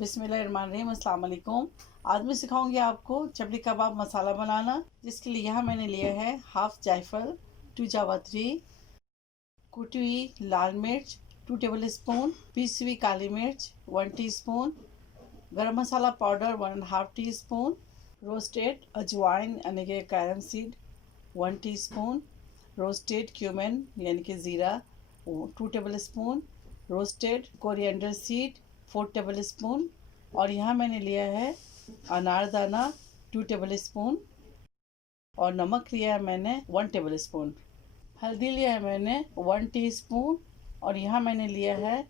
बिस्मिल्लाहिर्रहमानिर्रहीम, अस्सलाम वालेकुम। आज मैं सिखाऊंगी आपको चपली कबाब मसाला बनाना, जिसके लिए यहाँ मैंने लिया है हाफ जायफल, 2 जावित्री, कुटी हुई लाल मिर्च 2 टेबल स्पून, पीसी हुई काली मिर्च 1 टीस्पून, गरम मसाला पाउडर 1.5 टीस्पून, रोस्टेड अजवाइन यानी कि carom seed 1 teaspoon, roasted cumin यानी कि ज़ीरा 2 table spoon, roasted coriander seed 4 table spoon, और यहाँ मैंने लिया है अनारदाना 2 टेबल स्पून, और नमक लिया है मैंने 1 टेबल स्पून। हल्दी लिया है मैंने 1 टीस्पून, और यहाँ मैंने लिया है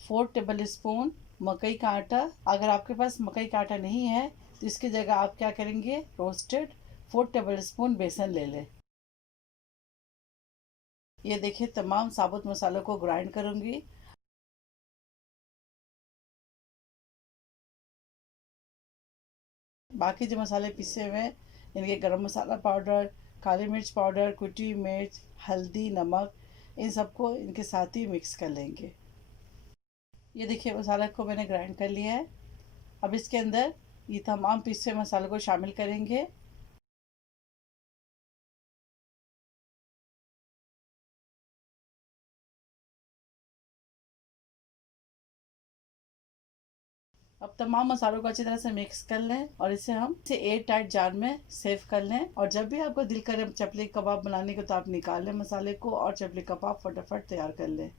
4 टेबल स्पून मकई का आटा। अगर आपके पास मकई का आटा नहीं है तो इसकी जगह आप क्या करेंगे, रोस्टेड 4 टेबल स्पून बेसन ले लें। ये देखिए, तमाम साबुत मसालों को ग्राइंड करूँगी। बाकी जो मसाले पिसे हुए हैं, इनके गरम मसाला पाउडर, काली मिर्च पाउडर, कुटी मिर्च, हल्दी, नमक, इन सबको इनके साथ ही मिक्स कर लेंगे। ये देखिए, मसाला को मैंने ग्राइंड कर लिया है। अब इसके अंदर ये तमाम पिसे हुए मसालों को शामिल करेंगे। अब तमाम मसालों को अच्छी तरह से मिक्स कर लें और इसे एयर टाइट जार में सेव कर लें। और जब भी आपको दिल करे चपली कबाब बनाने को तो आप निकाल लें मसाले को और चपली कबाब फटाफट तैयार कर लें।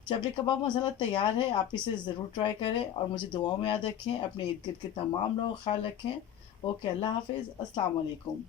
चपली कबाब मसाला तैयार है, आप इसे ज़रूर ट्राई करें और मुझे दुआओं में याद रखें। अपने इर्द गिर्द के तमाम लोग ख्याल रखें। ओके, अल्लाह हाफिज़, अस्सलाम वालेकुम।